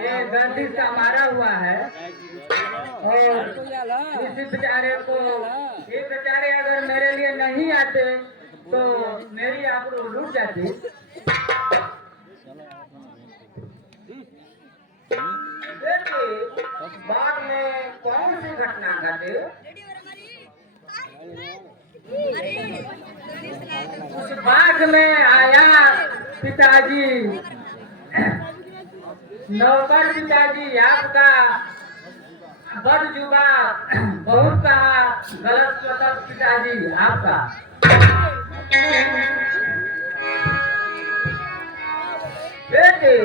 ये गांधी का मारा हुआ है और इसी बेचारे को, ये बेचारे अगर मेरे लिए नहीं आते तो मेरी आबरू लूट जाती। देखिए बाद में कौन सी घटना घटी। उस बाग में आया पिताजी, नौकर पिताजी आपका बदजुबा बहुत कहा, गलत स्वतः पिताजी आपका। बेटे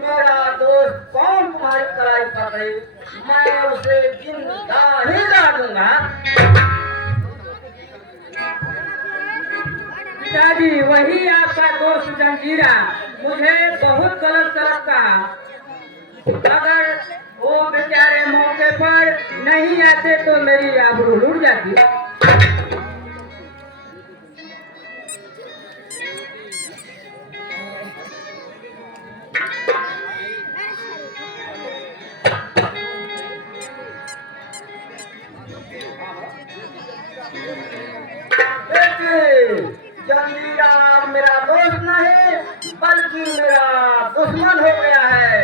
मेरा दोस्त कौन तुम्हारी कलाई कर रही, मैं उसे जिंदा ही ला दूंगा। पिताजी वही आपका दोस्त जंजीरा मुझे बहुत गलत सलत कहा, अगर वो बेचारे मौके पर नहीं आते तो मेरी आबरू लूट जाती। जंजीरा मेरा दोस्त नहीं बल्कि मेरा दुश्मन हो गया है।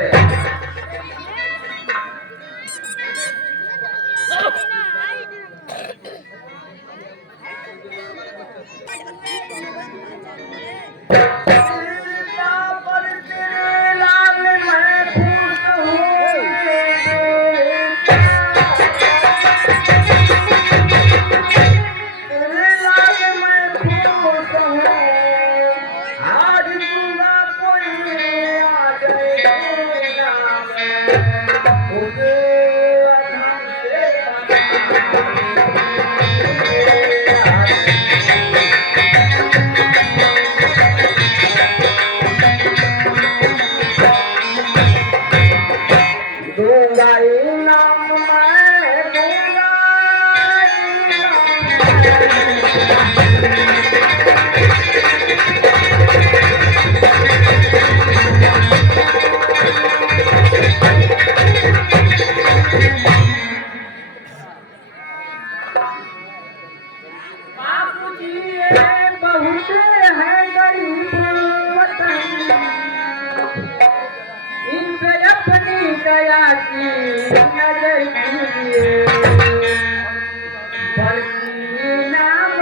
दया की नजर कीजिए, बल्कि नाम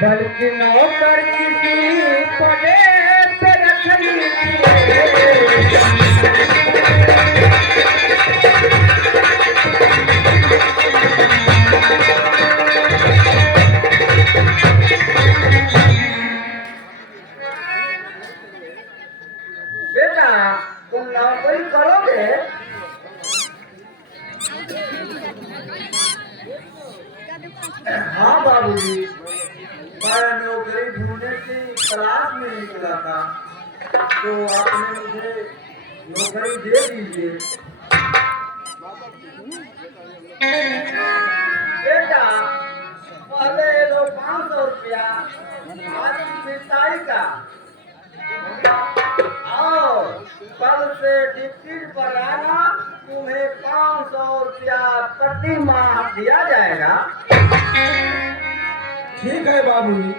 बल्कि नौकर किसी पदे पे रख लीजिए। बेटा तुम नौकरी करोगे? हाँ बाबूजी, मैं नौकरी ढूंढने की तलाश में निकला था, तो आपने मुझे नौकरी दे दीजिए। बेटा पहले लो 500 रुपया आज की पिटाई का, आओ कल से टिकट पर आना, तुम्हें 500 रुपया प्रति माह दिया जाएगा। ठीक है बाबूजी।